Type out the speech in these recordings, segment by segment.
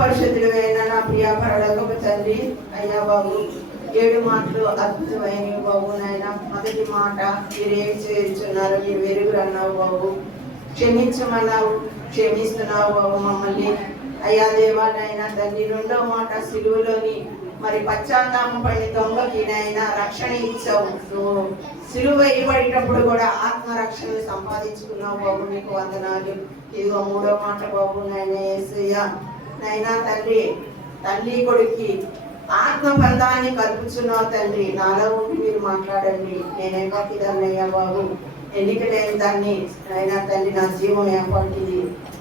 మహాపరిషుద్ధుడు అయిన నా ప్రియ పరలోకపు తండ్రి, అయ్యా బాబు 7 మాటలు అద్భుతమైనవి బాబు. నాయన మొదటి మాట మీరు ఏం చేస్తున్నారు, మీరు వెరుగురు అన్నావు బాబు. క్షమించమన్నావు, క్షమిస్తున్నావు బాబు మమ్మల్ని. అయ్యా దేవా నాయన తండ్రి, 2వ మాట సిలువలోని మరి పశ్చాత్తాపం పడిన దొంగకి నాయన రక్షణ ఇచ్చావు. నువ్వు సిలువ వేయబడేటప్పుడు కూడా ఆత్మరక్షణను సంపాదించుకున్నావు బాబు, నీకు వందనాలు. ఇదిగో 3వ మాట బాబు నాయన యేసయ్య నైనా తండ్రి, తల్లి కొడుక్కి ఆత్మబంధాన్ని కల్పించున్నావు తండ్రి. నాలో ఉండి మీరు మాట్లాడండి, నేనేం పట్టిదాన్నయ్యా బాబు, ఎన్నిక లేని దాన్ని నైనా తండ్రి, నా జీవం ఏర్పట్టింది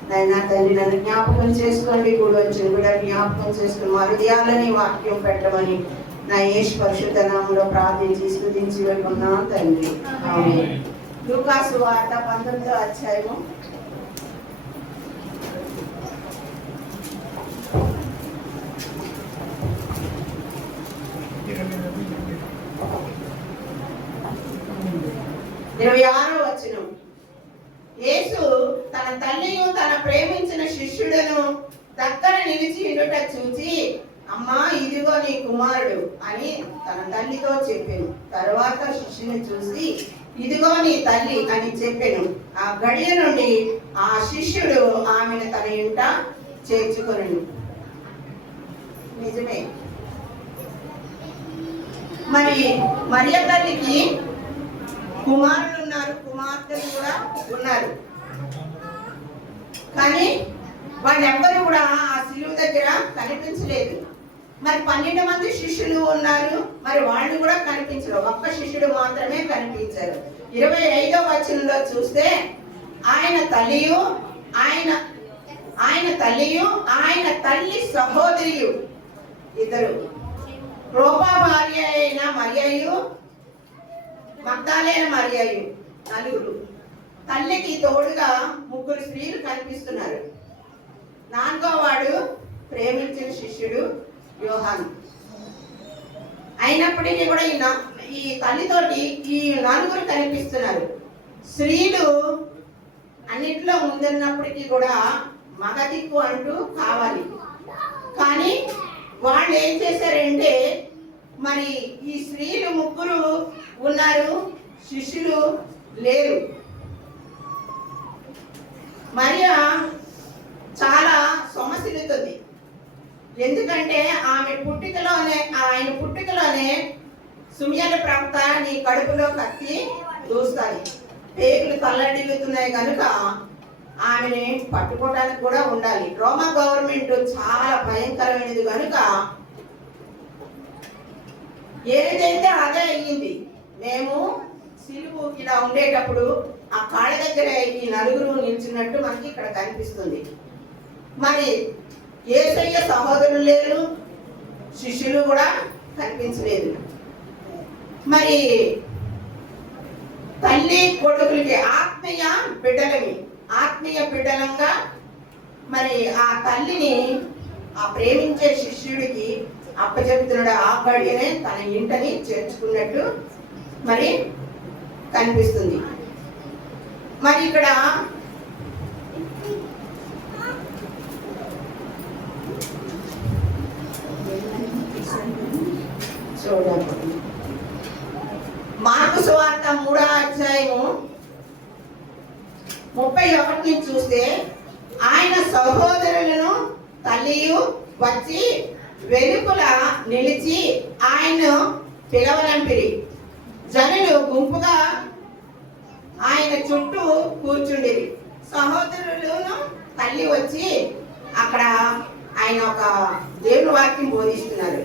నైనా తండ్రి. నన్ను జ్ఞాపకం చేసుకోండి, కూడా వచ్చిన కూడా జ్ఞాపకం చేసుకుని మా హృదయాలని వాక్యం పెట్టమని నా యేసు పరిశుద్ధ నామములో ప్రార్థించి స్తుతించి పెట్టుకున్నాను తండ్రి. ఆమేన్. లూకా సువార్త 19వ అధ్యాయము 26వ వచనం. యేసు తన తల్లియు తన ప్రేమించిన శిష్యుడను దగ్గర నిలిచి ఉండుట చూచి, అమ్మా ఇదిగో నీ కుమారుడు అని తన తల్లితో చెప్పెను. తరువాత శిష్యుని చూసి, ఇదిగో నీ తల్లి అని చెప్పెను. ఆ గడియ నుండి ఆ శిష్యుడు ఆమెను తన ఇంట చేర్చుకొనెను. నిజమే. మరి మరియ తల్లికి కుమారులు ఉన్నారు, కుమార్తెలు కూడా ఉన్నారు. కానీ వాళ్ళెవ్వరూ కూడా ఆ శిలువ దగ్గర కనిపించలేదు. మరి 12 మంది శిష్యులు ఉన్నారు, మరి వాళ్ళు కూడా కనిపించరు. ఒక్క శిష్యుడు మాత్రమే కనిపించారు. 25వ వచనంలో చూస్తే ఆయన తల్లియు ఆయన తల్లి సహోదరియు ఇద్దరు, క్లోపా భార్య అయిన మరియయు మగ్దలేనే మరియయు, 4. తల్లికి తోడుగా 3 స్త్రీలు కనిపిస్తున్నారు. 4వ వాడు ప్రేమించిన శిష్యుడు యోహాను. అయినప్పటికీ కూడా ఈ తల్లితోటి ఈ 4 కనిపిస్తున్నారు. స్త్రీలు అన్నిట్లో ముందున్నప్పటికీ కూడా మగదిక్కు అంటూ కావాలి. కానీ వాళ్ళు ఏం చేశారంటే, మరి ఈ స్త్రీలు 3 ఉన్నారు, శిష్యులు లేరు. మరియా చాలా సొమసిల్లుతుంది. ఎందుకంటే ఆయన పుట్టుకలోనే సుమియల ప్రవక్త నీ కడుపులో కత్తి దూస్తాయి, పేగులు తల్లడిల్లుతున్నాయి కనుక ఆమెని పట్టుకోవడానికి కూడా ఉండాలి. రోమా గవర్నమెంట్ చాలా భయంకరమైనది కనుక ఏదైతే అదే అయ్యింది. మేము సిలువు ఇలా ఉండేటప్పుడు ఆ కాళ్ళ దగ్గర ఈ 4 నిల్చున్నట్టు మనకి ఇక్కడ కనిపిస్తుంది. మరి యేసయ్య సహోదరులు లేరు, శిష్యులు కూడా కనిపించలేదు. మరి తల్లి కొడుకులకి ఆత్మీయ బిడ్డలంగా మరి ఆ తల్లిని ఆ ప్రేమించే శిష్యుడికి అప్పచెప్తున్నాడు. ఆ గడియనే తన ఇంటని చేర్చుకున్నట్టు మరి కనిపిస్తుంది. మరి ఇక్కడ చూడండి, మార్కు సువార్త 3వ అధ్యాయము 31 చూస్తే, ఆయన సహోదరులను తల్లియు వచ్చి వెలుపల నిలిచి ఆయన పిలవనంపిరి. జనులు గుంపుగా ఆయన చుట్టూ కూర్చుండిరి. సహోదరులను తల్లి వచ్చి అక్కడ ఆయన ఒక దేవుని వాక్యం బోధిస్తున్నారు.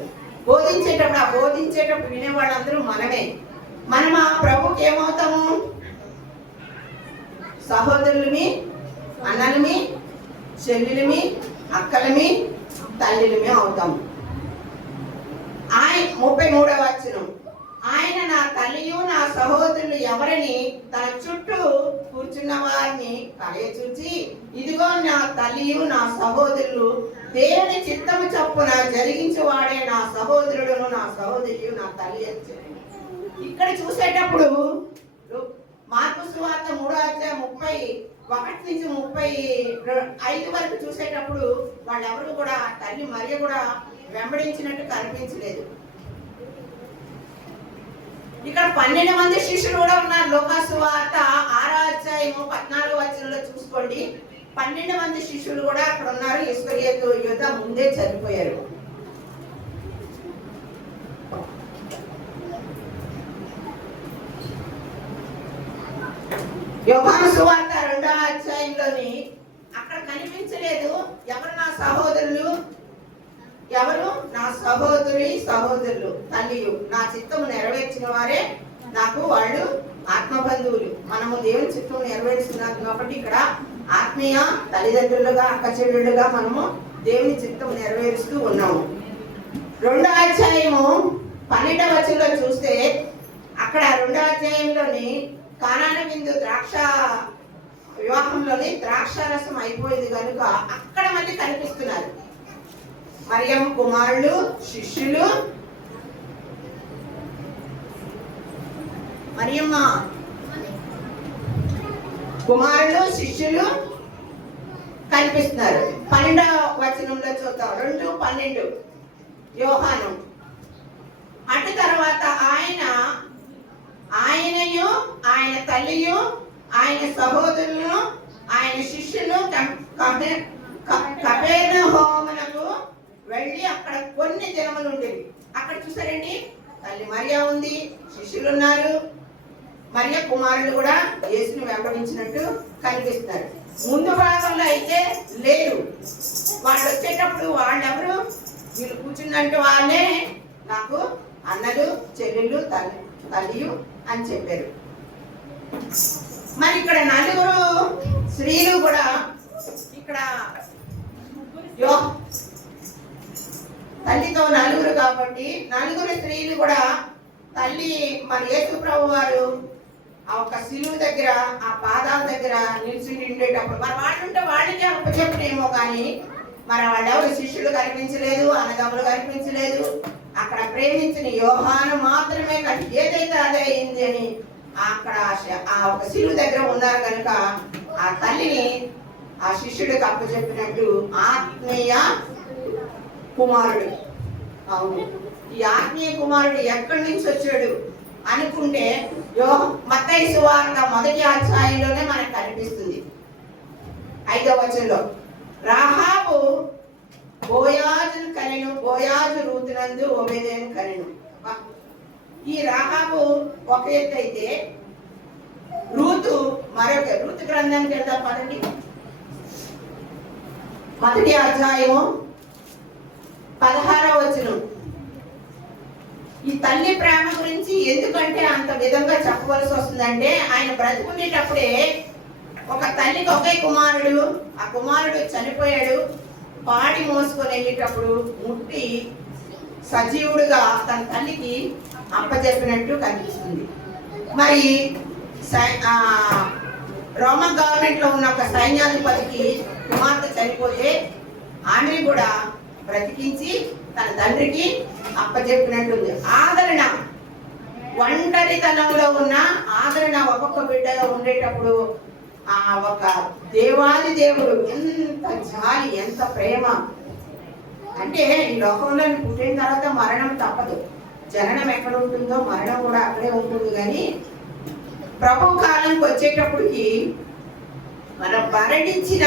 బోధించేటప్పుడు వినేవాళ్ళందరూ మనం ఆ ప్రభుకి ఏమవుతాము? సహోదరులమి, అన్నలమి, చెల్లెలమి, అక్కలమి, తల్లిలమి అవుతాము. 33వ వచనం, ఆయన నా తల్లియు నా సహోదరులు ఎవరని తన చుట్టూ కూర్చున్న వారిని కలయచూచి, ఇదిగో నా తల్లియు నా సహోదరులు, దేవుని చిత్తము చొప్పున జరిగించేవాడే నా సహోదరుడును నా సహోదరియు నా తల్లి అని చెప్పి. ఇక్కడ చూసేటప్పుడు మార్కు సువార్త 3వ అధ్యాయం 1-35 వరకు చూసేటప్పుడు వాళ్ళెవరు కూడా తల్లి మరియ కూడా వెంబడించినట్టు కనిపించలేదు. ఇక్కడ 12 మంది శిష్యులు కూడా ఉన్నారు. లోకాసు వార్త 6వ అధ్యాయము 14వ వచనంలో చూసుకోండి. 12 మంది శిష్యులు కూడా అక్కడ ఉన్నారు. ఇస్కరియోతు యూద ముందే చనిపోయారు. యోహాను సువార్త 2వ అధ్యాయంలోని అక్కడ కనిపించలేదు. ఎవరు నా సహోదరులు, ఎవరు నా సహోదరులు తల్లియు నా చిత్తము నెరవేర్చిన వారే నాకు వాళ్ళు ఆత్మబంధువులు. మనము దేవుని చిత్తము నెరవేరుస్తున్నాం కాబట్టి ఇక్కడ ఆత్మీయ తల్లిదండ్రులుగా అక్క చెల్లెళ్ళుగా మనము దేవుని చిత్తము నెరవేరుస్తూ ఉన్నాము. 2వ అధ్యాయము 12వ వచనంలో చూస్తే అక్కడ 2వ అధ్యాయంలోని కానాను విందు ద్రాక్ష వివాహంలోని ద్రాక్ష రసం అయిపోయింది కనుక అక్కడ మళ్ళీ కనిపిస్తున్నారు. మరియం కుమారులు శిష్యులు, మరియమ్మ కుమారులు శిష్యులు కనిపిస్తున్నారు. 12వ వచనంలో చూద్దాం. 2:12 యోహాను. అటు తర్వాత ఆయనయు ఆయన తల్లియు ఆయన సహోదరులను ఆయన శిష్యులు కపెర్నహూమునకు వెళ్ళి అక్కడ కొన్ని దినములు ఉండేవి. అక్కడ చూసారండి, తల్లి మరియా ఉంది, శిష్యులు ఉన్నారు, మరియ కుమారులు కూడా యేసుని వెంబడించినట్టు కనిపిస్తున్నారు. ముందు భాగంలో అయితే లేరు. వాళ్ళు వచ్చేటప్పుడు వాళ్ళెవరు, వీళ్ళు కూర్చున్నట్టు వాళ్ళే నాకు అన్నలు చెల్లెళ్ళు తల్లియు అని చెప్పారు. మరి ఇక్కడ 4 స్త్రీలు కూడా ఇక్కడ తల్లితో 4 కాబట్టి 4 స్త్రీలు కూడా తల్లి మరి యేసు ప్రభు వారు ఆ ఒక శిలువ దగ్గర ఆ పాదాల దగ్గర నిల్చుని ఉండేటప్పుడు మరి వాళ్ళు ఉంటే వాళ్ళకే అప్పచెప్పేమో కానీ మరి వాళ్ళెవరు శిష్యులు కనిపించలేదు, అన్నదమ్ములు కనిపించలేదు. అక్కడ ప్రేమించిన యోహాను మాత్రమే ఏదైతే అదే అయింది అని అక్కడ ఆ ఒక శిలువ దగ్గర ఉన్నారు కనుక ఆ తల్లిని ఆ శిష్యుడికి అప్పచెప్పినట్టు ఆత్మీయ కుమారుడు. అవును, ఈ ఆత్మీయ కుమారుడు ఎక్కడి నుంచి వచ్చాడు అనుకుంటే మత్తయి సువార్త 1వ అధ్యాయంలోనే మనకు కనిపిస్తుంది. 5వ వచనంలో రాహాబు బోయాజును కనెను, బోయాజు రూతునందు ఓబేదేను కనెను. ఈ రాహాబు ఒక ఎత్తు అయితే రూతు మరొక. రూతు గ్రంథానికి వెళ్దాం పదండి. 1వ అధ్యాయము 16వ వచనం. ఈ తల్లి ప్రేమ గురించి ఎందుకంటే అంత విధంగా చెప్పవలసి వస్తుందంటే ఆయన బ్రతుకునేటప్పుడే ఒక తల్లికి ఒకే కుమారుడు, ఆ కుమారుడు చనిపోయాడు. పాడి మోసుకొని వెళ్ళేటప్పుడు ముట్టి సజీవుడుగా తన తల్లికి అప్పచెప్పినట్టు కనిపిస్తుంది. మరి రోమన్ గవర్నమెంట్ లో ఉన్న ఒక సైన్యాధిపతికి కుమార్తె చనిపోతే ఆమె కూడా బ్రతికించి తన తండ్రికి అప్పచెప్పినట్టుంది. ఆదరణ, ఒంటరితనంలో ఉన్న ఆదరణ ఒక్కొక్క బిడ్డగా ఉండేటప్పుడు ఆ ఒక దేవాది దేవుడు ఎంత జాలి, ఎంత ప్రేమ అంటే ఈ లోకంలో పుట్టిన తర్వాత మరణం తప్పదు. జననం ఎక్కడ ఉంటుందో మరణం కూడా అక్కడే ఉంటుంది. కానీ ప్రభు కాలంకి వచ్చేటప్పటికి మనం మరణించిన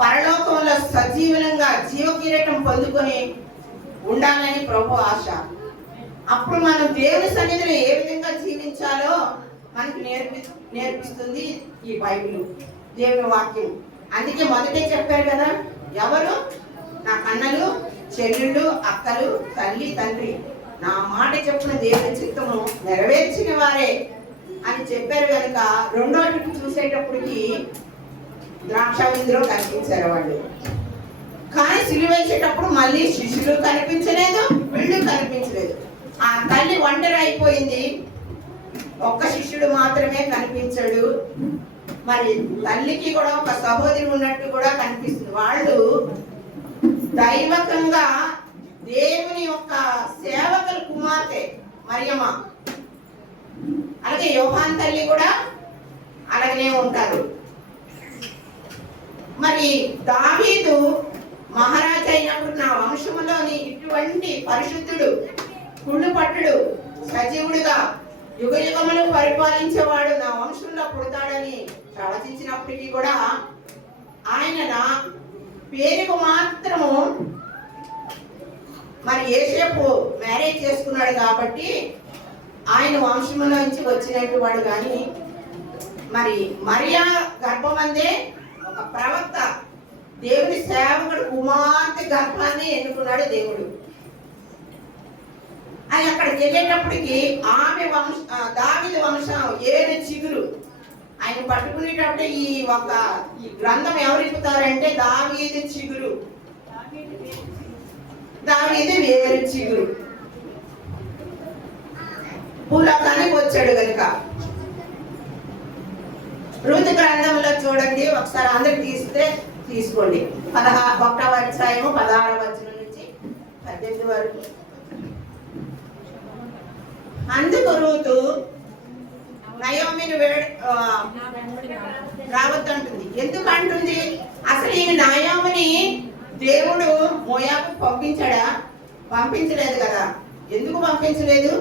పరలోకంలో సజీవనంగా జీవకిరీటం పొందుకొని ఉండాలని ప్రభు ఆశ. అప్పుడు మనం దేవుని సన్నిధిలో ఏ విధంగా జీవించాలో మనకు నేర్పిస్తుంది ఈ బైబిల్, దేవుని వాక్యం. అందుకే మొదటే చెప్పారు కదా, ఎవరు నా అన్నలు చెల్లెళ్ళు అక్కలు తల్లి తండ్రి నా మాట చెప్పిన దేవుని చిత్తము నెరవేర్చిన వారే అని చెప్పారు కనుక రెండోటికి చూసేటప్పటికి ద్రాక్ష విందులో కనిపించారు వాళ్ళు. కానీ సిలువేసేటప్పుడు మళ్ళీ శిష్యులు కనిపించలేదు, వీళ్ళు కనిపించలేదు. ఆ తల్లి ఒంటరి అయిపోయింది, ఒక్క శిష్యుడు మాత్రమే కనిపించాడు. మరి తల్లికి కూడా ఒక సహోదరి ఉన్నట్టు కూడా కనిపిస్తుంది. వాళ్ళు దైవకంగా దేవుని యొక్క సేవకుల కుమార్తె మరియమ్మ. అలాగే యోహాన్ తల్లి కూడా అలాగనే ఉంటారు. మరి దావీదు మహారాజు అయినప్పుడు నా వంశంలోని ఇటువంటి పరిశుద్ధుడు, కుళ్ళు పట్టుడు, సజీవుడుగా యుగ యుగములు పరిపాలించేవాడు నా వంశంలో పుడతాడని ప్రవచించినప్పటికీ కూడా ఆయన నా పేరుకు మాత్రము మరి యేసేపు మ్యారేజ్ చేసుకున్నాడు కాబట్టి ఆయన వంశంలో నుంచి వచ్చినట్టు వాడు. కానీ మరి మరియా గర్భమందే ఒక ప్రవక్త, దేవుని సేవకుడు కుమార్తె గర్భాన్ని ఎన్నుకున్నాడు దేవుడు. ఆయన అక్కడికి వెళ్ళేటప్పటికి ఆమె దావీదు వంశం 7 చిగురు ఆయన పట్టుకునేటప్పుడు ఈ గ్రంథం ఎవరు ఇప్పుతారంటే దావీదు చిగురు, దావీదు వేరు చిగురు. భూలోకానికి వచ్చాడు కనుక. ఋతు గ్రంథంలో చూడండి, ఒకసారి అందరు తీసుకోండి. 11వ అధ్యాయము 16వ వచనం నుంచి 18 వరకు. అందుకు రూతు నయోమిని రావద్దంటుంది. ఎందుకు అంటుంది? అసలు ఈ నయోమిని దేవుడు మోయాబు పంపించాడా? పంపించలేదు కదా. ఎందుకు పంపించలేదు?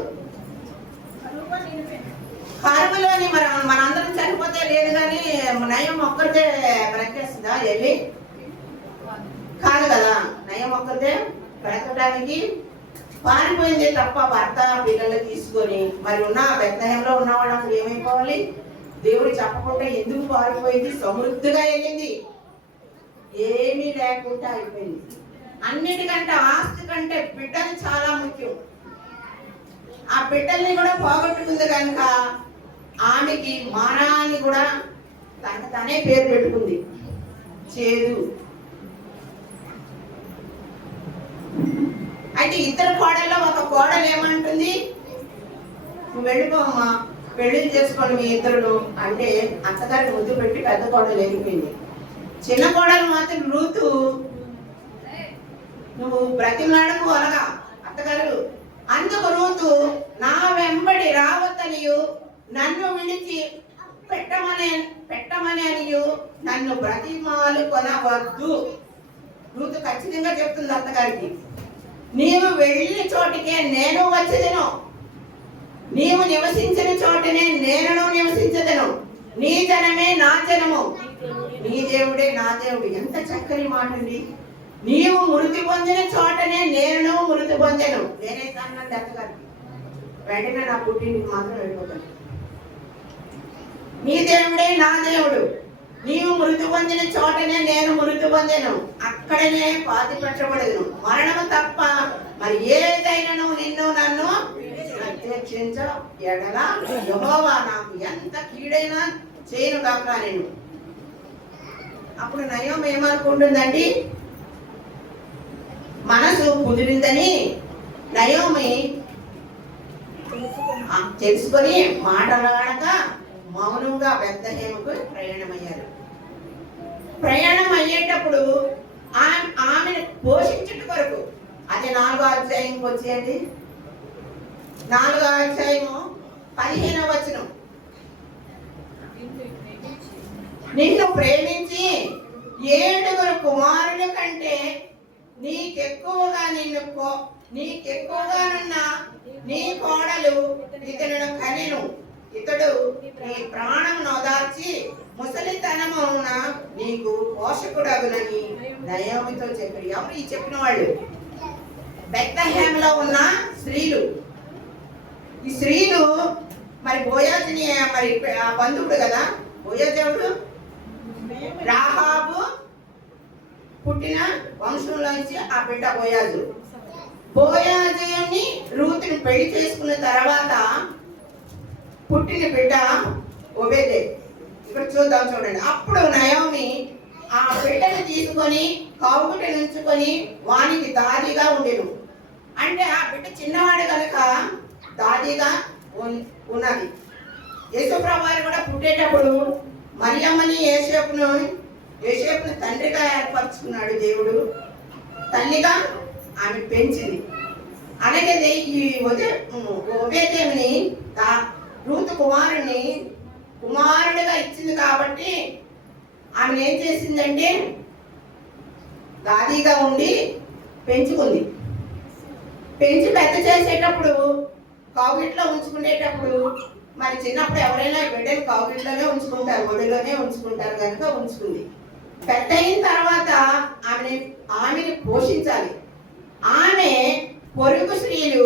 కరువులోని మనందరం చనిపోతే లేదు, కానీ నయం ఒక్కరితే బ్రతికేస్తుందా? వెళ్ళి కాదు కదా. నయం ఒక్కరితే బ్రతకడానికి పారిపోయింది తప్ప భర్త పిల్లలు తీసుకొని. మరి బెత్లెహేంలో ఉన్న వాళ్ళందరూ ఏమైపోవాలి? దేవుడు చెప్పకుండా ఎందుకు పారిపోయింది? సమృద్ధిగా వెళ్ళింది, ఏమీ లేకుండా అయిపోయింది. అన్నిటికంటే ఆస్తి కంటే బిడ్డలు చాలా ముఖ్యం. ఆ బిడ్డల్ని కూడా పోగొట్టుకుంది కనుక ఆమెకి మారాని కూడా తనే పేరు పెట్టుకుంది, చేదు. అయితే ఇద్దరు కోడల్లో ఒక కోడలు ఏమంటుంది? నువ్వు వెళ్ళిపోమ్మా, పెళ్లి చేసుకోండి మీ ఇద్దరు అంటే అత్తగారికి ముద్దు పెట్టి పెద్ద కోడలు వెళ్ళిపోయింది. చిన్న కోడలు మాత్రం రూతు నువ్వు బ్రతిమలాడకు అనగా అత్తగారు. అందుకు రూతు నా వెంబడి రావద్దనియు నన్ను విడిచి పెట్టమని అనియు నన్ను బ్రతిమాలు కొనవద్దు. రూతు ఖచ్చితంగా చెప్తుంది అత్తగారికి, నీవు వెళ్ళిన చోటికే నేను వచ్చేదను, నీవు నివసించిన చోటనే నేను నివసించదను, నీ జనమే నా జనము, నీ దేవుడే నా దేవుడు. ఎంత చక్కని మాట అండి. నీవు మృతి పొందిన చోటనే నేను మృతి పొందాను. నేనే అన్నది అత్తగారికి. వెంటనే నా పుట్టింటికి మాత్రం వెళ్ళిపోతాను. నీ దేవుడే నా దేవుడు, నీవు మృతి పొందిన చోటనే నేను మృతి పొందాను, అక్కడనే పాతి పెట్టబడదును. మరణము తప్ప మరి ఏదైనాను నిన్ను నన్ను ప్రత్యక్షించ ఎడల యెహోవా నాకు ఎంత కీడైనా చేయను కాక నేను. అప్పుడు నయోమి ఏమనుకుంటుందండి? మనసు కుదిరిందని నయోమి తెలుసుకొని మాటలాడక మౌనంగా బెత్లెహేముకు ప్రయాణమయ్యారు. ప్రయాణం అయ్యేటప్పుడు ఆమెను పోషించుట కొరకు, అది 4వ అధ్యాయంకి వచ్చేయండి. 4వ అధ్యాయము 15వ వచనం. నిన్ను ప్రేమించి 7 కుమారుల కంటే నీకెక్కువగానున్న నీ కోడలు ఇతను కనెను. ఇతడు నీ ప్రాణమును ఓదార్చి ముసలితనమున నీకు పోషకుడగునని నయోమితో చెప్పారు. ఎవరు ఈ చెప్పిన వాళ్ళు? బెత్లెహేంలో ఉన్న స్త్రీలు. ఈ స్త్రీలు మరి బోయాజుని మరి బంధువుడు కదా. బోయాజు ఎవడు? రాహాబు పుట్టిన వంశంలోంచి ఆ బిడ్డ బోయాజు. బోయాజుని రూతుని పెళ్లి చేసుకున్న తర్వాత పుట్టిన బిడ్డ ఓబేదే. ఇక్కడ చూద్దాం, చూడండి. అప్పుడు నయోమి ఆ బిడ్డను తీసుకొని కౌగుట నుంచుకొని వానికి దాదిగా ఉండేను. అంటే ఆ బిడ్డ చిన్నవాడు కనుక దాదిగా ఉన్నది. యేసుప్రభు వారు కూడా పుట్టేటప్పుడు మరియమ్మని యేసేపును తండ్రిగా ఏర్పరచుకున్నాడు దేవుడు. తల్లిగా ఆమె పెంచింది. అలాగే ఈ ఓబేదేవుని రూతు కుమారుని కుమారుడిగా ఇచ్చింది కాబట్టి ఆమె ఏం చేసిందంటే దాదీగా ఉండి పెంచుకుంది. పెంచి పెద్ద చేసేటప్పుడు కౌగిట్లో ఉంచుకునేటప్పుడు మరి చిన్నప్పుడు ఎవరైనా బిడ్డలు కౌగిట్లోనే ఉంచుకుంటారు, ఒడిలోనే ఉంచుకుంటారు కనుక ఉంచుకుంది. పెద్ద అయిన తర్వాత ఆమెని పోషించాలి. ఆమె పొరుగు స్త్రీలు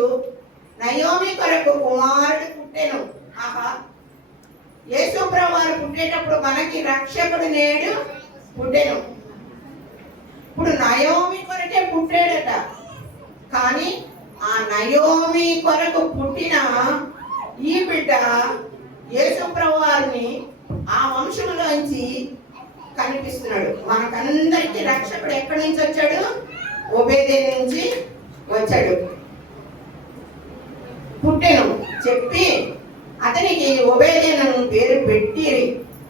నయోమి కొరకు కుమారుడు పుట్టెను. ఆహా, యేసు ప్రభువు వారు పుట్టేటప్పుడు మనకి రక్షకుడు నేడు పుట్టెను. ఇప్పుడు నయోమి కొరకే పుట్టాడట. కానీ ఆ నయోమి కొరకు పుట్టిన ఈ బిడ్డ యేసు ప్రభువు వారిని ఆ వంశంలోంచి కనిపిస్తున్నాడు. మనకందరికి రక్షకుడు ఎక్కడి నుంచి వచ్చాడు? ఓబేదేను నుంచి వచ్చాడు. పుట్టెను చెప్పి అతనికి ఓబేదేను పేరు పెట్టి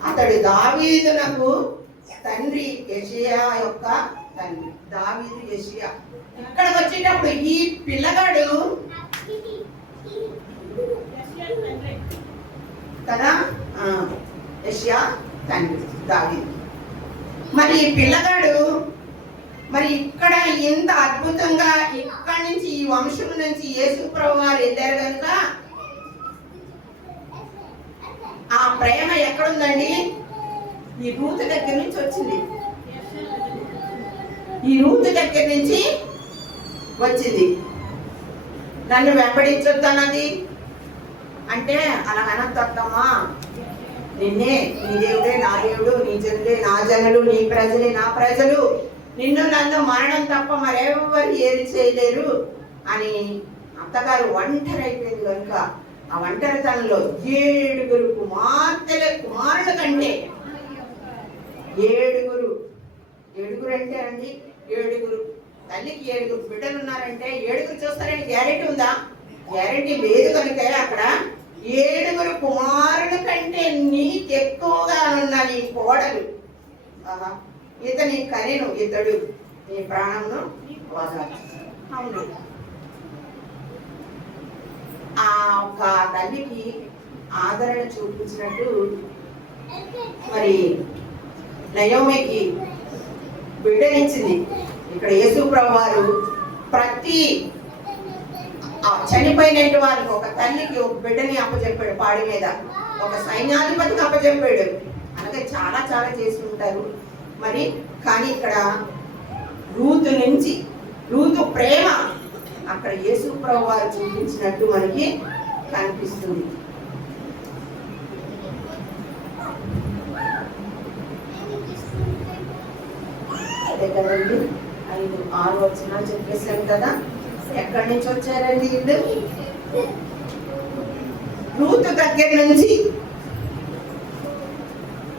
అతడు దావీదునకు తండ్రి, యెషయా యొక్క తండ్రి. దావీదు యెషయా. ఇక్కడికి వచ్చేటప్పుడు ఈ పిల్లగాడు కదా, యెషయా తండ్రి దావీదు. మరి ఈ పిల్లగాడు మరి ఇక్కడ ఇంత అద్భుతంగా ఇక్కడి నుంచి ఈ వంశం నుంచి యేసు ప్రభువు వారు వెళ్ళారు కనుక ఆ ప్రేమ ఎక్కడుందండి? ఈ రూతు దగ్గర నుంచి వచ్చింది. ఈ రూతు దగ్గర నుంచి వచ్చింది. నన్ను వెంబడించొద్దన్నది అంటే అలా అనొద్దమ్మా, నిన్నే, నీ దేవుడే నా దేవుడు, నీ జనులే నా జనులు, నీ ప్రజలే నా ప్రజలు, నిన్ను నన్ను మారడం తప్ప మరెవరు ఏది చేయలేరు అని అత్తగారు ఒంటరి అయిపోయింది కనుక ఆ ఒంటరితనంలో 7 కుమారుల కంటే 7 అంటే అండి 7 తల్లికి 7 బిడ్డలు ఉన్నారంటే 7 చూస్తారని గ్యారెంటీ ఉందా? గ్యారెంటీ లేదు కనుక అక్కడ 7 కుమారుల కంటే నీకెక్కువగా ఉన్న నీ కోడలు ఇతని కనెను, ఇతడు నీ ప్రాణంను అవును. ఆ ఒక తల్లికి ఆదరణ చూపించినట్టు మరి నయోమికి బిడ్డనిచ్చింది. ఇక్కడ యేసు ప్రభువు వారు ప్రతి చనిపోయినట్టు వారికి ఒక తల్లికి ఒక బిడ్డని అప్పచెప్పాడు. పాడి మీద ఒక సైన్యాధిపతికి అప్పచెప్పాడు. అలాగే చాలా చాలా చేసి ఉంటారు మరి. కానీ ఇక్కడ రూతు ప్రేమ అక్కడ యేసు ప్రభువు వారు చూపించినట్టు మనకి కనిపిస్తుంది. అదే కదండి, 5, 6 వచనాలు చెప్పేశాను కదా. ఎక్కడి నుంచి వచ్చారండి వీళ్ళు? రూతు దగ్గర నుంచి.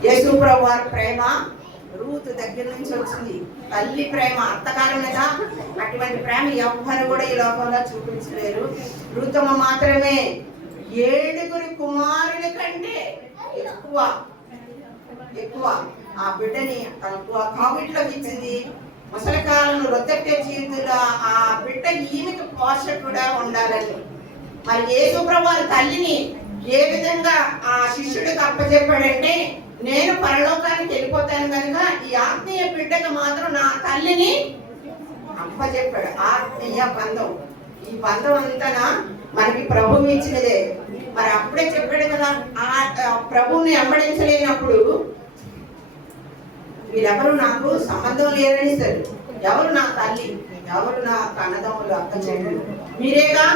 యేసు ప్రభువు వారి ప్రేమ రూతు దగ్గర నుంచి వచ్చింది. తల్లి ప్రేమ అత్తగారి మీద అటువంటి ప్రేమ ఎవ్వరు కూడా ఈ లోకంలో చూపించలేరు. రూతమ్మ మాత్రమే 7 కుమారుల కంటే ఎక్కువ ఆ బిడ్డని కావిట్లోకి ఇచ్చింది. ముసలికాలను రొద్దెట్టే జీవితంలో ఆ బిడ్డ ఈమెకి పోషకుడా ఉండాలని మరి యేసు ప్రభువు వారి తల్లిని ఏ విధంగా ఆ శిష్యుడికి అప్పచెప్పాడంటే, నేను పరలోకానికి వెళ్ళిపోతాను కనుక ఈ ఆత్మీయ బిడ్డకు మాత్రం నా తల్లిని అప్పచెప్పాడు. ఆత్మీయ బంధం, ఈ బంధం అంతా మనకి ప్రభువు ఇచ్చినదే. మరి అప్పుడే చెప్పాడు కదా, ఆ ప్రభువుని వెంబడించలేనప్పుడు వీరెవరు నాకు సంబంధం లేరని సార్, ఎవరు నా తల్లి, ఎవరు నా కన్నదమ్ములు, అక్క చెల్లెలు, మీరేగా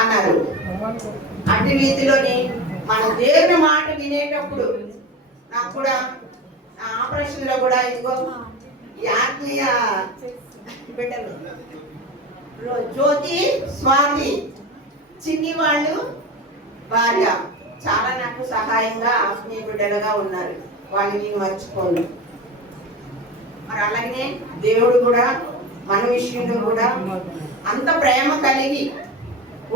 అన్నారు. అటు రీతిలోని మన దేవుని మాట వినేటప్పుడు నాకు కూడా ఆపరేషన్ లో కూడా ఇదిగో ఈ ఆత్మీయ బిడ్డలు జ్యోతి, స్వాతి, చిన్ని వాళ్ళు భార్య చాలా నాకు సహాయంగా ఆత్మీయ బిడ్డలుగా ఉన్నారు. వాళ్ళని నేను మర్చిపోను. మరి అలాగే దేవుడు కూడా మన విషయంలో కూడా అంత ప్రేమ కలిగి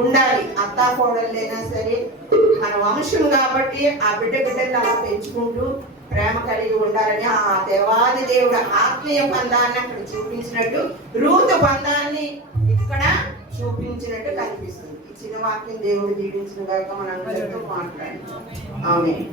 ఉండాలి. అత్తా కోడళ్ళైనా సరే మన వంశం కాబట్టి ఆ బిడ్డలు అలా పెంచుకుంటూ ప్రేమ కలిగి ఉండాలని ఆ దేవాది దేవుడు ఆత్మీయ బంధాన్ని అక్కడ చూపించినట్టు రూతు బంధాన్ని ఇక్కడ చూపించినట్టు కనిపిస్తుంది. ఈ చిన్న వాక్యం దేవుడు దీవించిన గాక మనందరితో మాట్లాడి ఆమేన్.